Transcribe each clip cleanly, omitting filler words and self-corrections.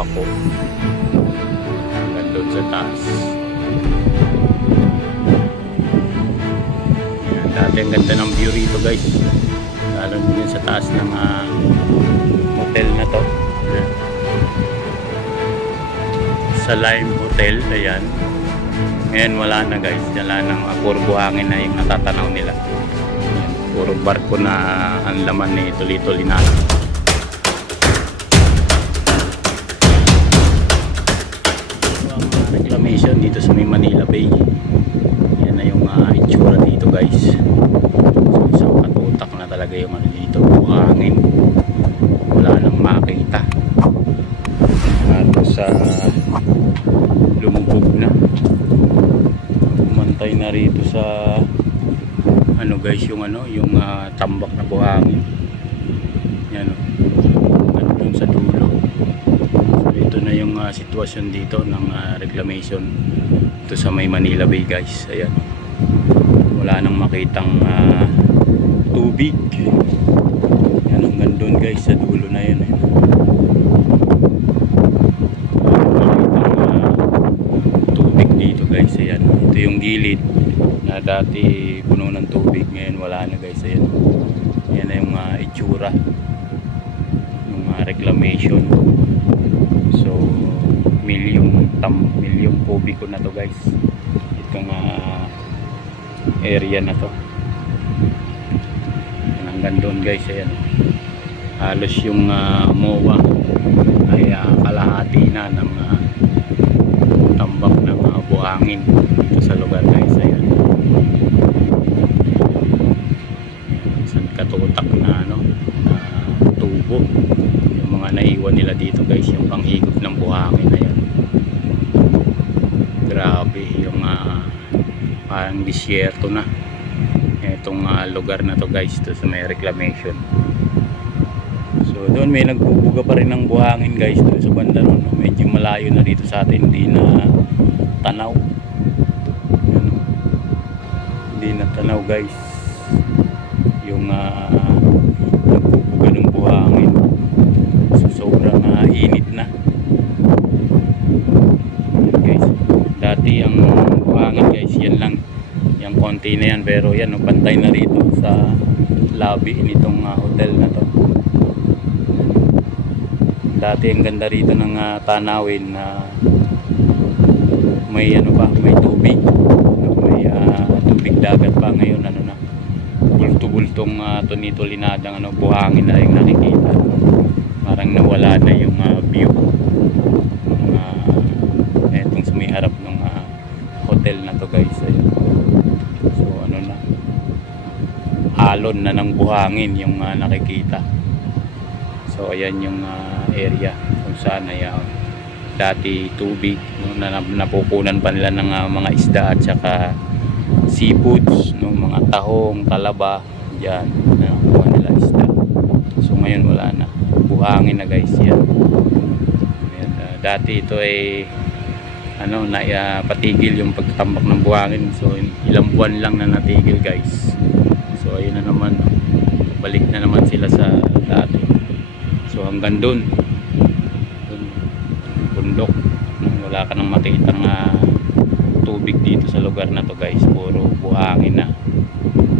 bako hanggang doon sa taas. Yan, dati ang ganda ng view rito guys, lalo din sa taas ng hotel na to. Yan. Sa Lime Hotel, ayan. Ngayon wala na guys, wala nang puro buhangin na yung natatanaw nila. Ayan, puro barko na ang laman ni Tuloy-Tuloy na. Reclamation dito sa may Manila Bay. Yan na yung itsura dito guys. So isang katutak na talaga yung dito, buhangin. Wala nang makita. At sa lumubog na, umantay na rito sa guys, yung tambak na buhangin. Yan doon sa dulo. So ito na yung sitwasyon dito ng reclamation ito sa may Manila Bay guys. Ayan, wala nang makitang tubig. Yan hanggang doon guys sa dulo na yun. Dito guys, ayan, ito yung gilid na dati puno ng tubig, ngayon wala na guys. Ayan, yan na yung itsura ng reclamation. So milyong kubiko na to guys, itong area na to. Yan, hanggang doon guys. Ayan, halos yung MOA ay kalahati na ng tambak ng buhangin dito sa lugar guys. Ayan, isang katutak na tubo yung mga naiwan nila dito guys, yung panghigop ng buhangin. Ayan, grabe yung parang disyerto na itong lugar na to guys, to sa may reclamation. So doon may nagbubuga pa rin ng buhangin guys, doon sa banda ron. Medyo malayo na dito sa atin, hindi na tanaw. Hindi na tanaw guys yung nagbubuga ng buhangin. So sobrang init na. Yan guys, dati ang buhangin guys, yan lang, yung konti na yan, pero yan pantay na rito sa lobby nitong hotel na to. Dati ang ganda rito ng tanawin na may may tubig, may tubig dagat pa. Ngayon na bulto-bultong tunito-linadang buhangin na yung nakikita. Parang nawala na yung view etong sa may harap ng hotel na to guys. Ayun. So alon na ng buhangin yung nakikita. So ayan yung area kung saan ay dati tubig, napupunan pa nila ng mga isda at saka seafoods, mga tahong, talaba, yan nakuha nila isda. So ngayon wala na, buhangin na guys. Yan, ayan, dati ito ay patigil yung pagtambak ng buhangin. So ilang buwan lang na natigil guys. So ayun na naman, balik na naman sila sa dati. So hanggang doon bundok, wala ka nang makitang tubig dito sa lugar na to guys, puro buhangin na.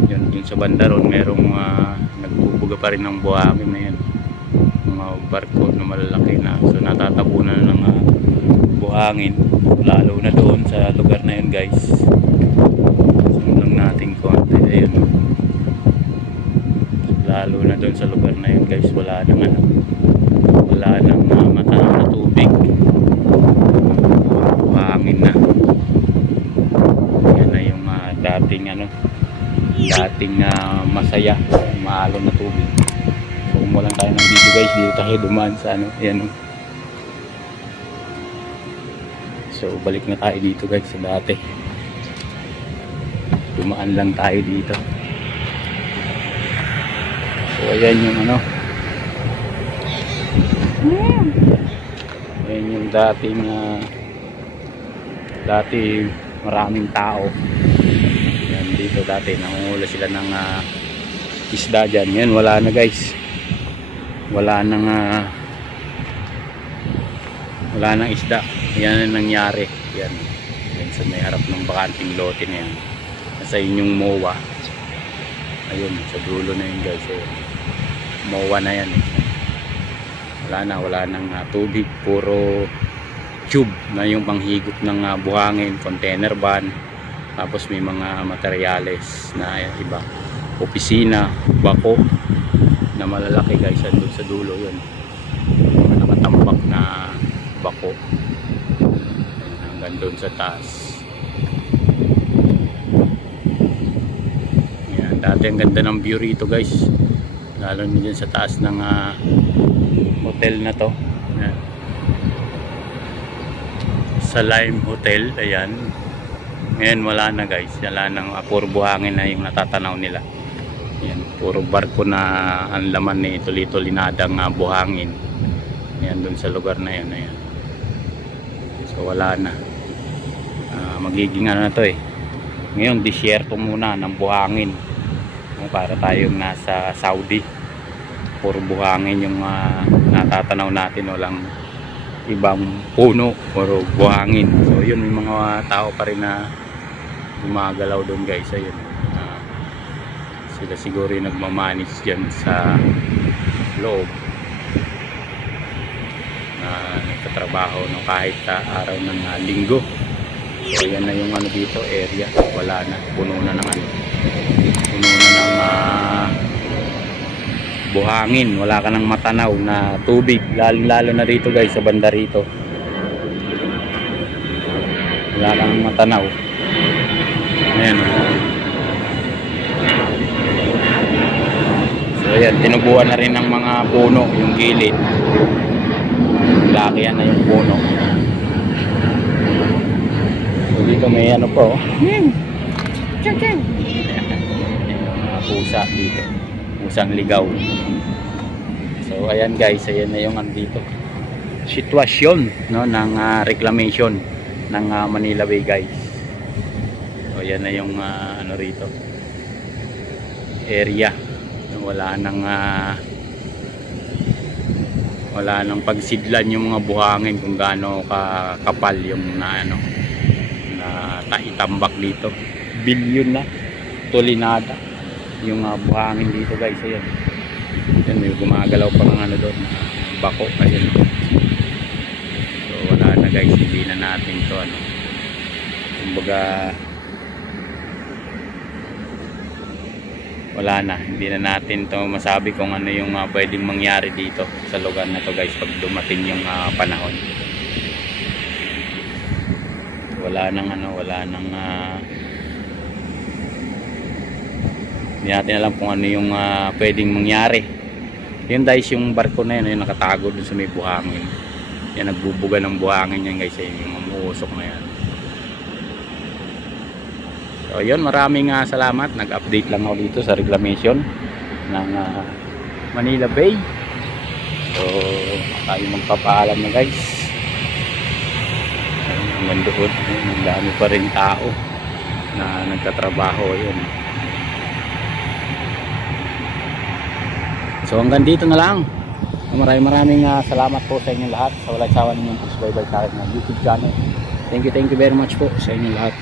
Yun sa banda ron, merong nagbubuga pa rin ng buhangin na yan, mga barko na malalaki na. So natatabunan ng buhangin, lalo na doon sa lugar na yun guys. Zoom lang natin konti. Ayun, lalo na doon sa lugar na yun guys, wala nang matanaw na tubig, buhangin na. Yan na yung dating masaya, maalon na tubig. So kumulang tayo ng video guys, dito tayo dumaan sa yan. So balik na tayo dito guys sa dati, dumaan lang tayo dito. So ayan yung ayan yung dating dati maraming tao yan dito. Dati nangungula sila ng isda dyan. Yan wala na guys, wala nang wala nang isda. Yan ang nangyari. Yan sa may harap ng bakanting lote na yan. Nasa inyong MOA. Ayun, sa dulo na yun guys. Ayun. MOA na yan. Wala nang tubig. Puro tube na yung panghigop ng buhangin, container van. Tapos may mga materyales na iba. Opisina, bako na malalaki guys. Doon sa dulo yun. Mga nakatambak na bako. Hanggang doon sa taas. Yan, dati ang ganda ng view rito guys. Lalo na dyan sa taas ng hotel na to. Yan. Sa Lime Hotel, ayan. Ngayon wala na guys. Wala nang puro buhangin na yung natatanaw nila. Yan, puro barko na ang laman ni tuloy-tulinadang buhangin. Yan, dun sa lugar na yun. Ayan. So wala na. Magiging ano na to eh. Ngayon disyerto muna ng buhangin. Para tayong nasa Saudi. Puro buhangin yung natatanaw natin. Walang ibang puno, puro buhangin. So yun, may mga tao pa rin na gumagalaw doon guys. Ayun. Sila siguro yung nagmamanis dyan sa loob na nagtatrabaho no, kahit araw ng linggo. So yan na yung ano dito area. Wala na, puno na ng buhangin. Wala ka ng matanaw na tubig, lalo na rito guys sa banda rito. Wala ka ng matanaw. Ayan. So ayan, tinubuan na rin ng mga puno yung gilid. Laki yan na yung puno. So dito may ano po. Pusa dito. Pusang ligaw. So ayan guys, ayan na yung andito. Sitwasyon no ng reclamation ng Manila Bay guys. So ayan na yung ano rito. Area. Wala nang pagsidlan yung mga buhangin kung gaano kakapal yung na itambak dito. Bilyon na tulinada yung buhangin dito guys. Ayan. Ayan, may gumagalaw pa ng ano doon bako. Ayan. So wala na guys, hindi na natin to ano, kumbaga wala na, hindi na natin to masabi kung ano yung pwedeng mangyari dito sa lugar na to guys pag dumating yung panahon. Wala nang hindi natin alam kung ano yung pwedeng mangyari. Yun guys, yung barko na yun yung nakatago dun sa may buhangin. Yan, nagbubuga ng buhangin yan guys, yung umuusok na yan. So yun, maraming salamat. Nag-update lang ako dito sa reclamation ng Manila Bay. So tayo magpapaalam na guys. Hanggang doon, ang dami pa rin tao na nagtatrabaho. Yun. So hanggang dito na lang. Maraming salamat po sa inyong lahat sa walang sawa ninyong pagsubaybay sa akin ng YouTube channel. Thank you very much po sa inyong lahat.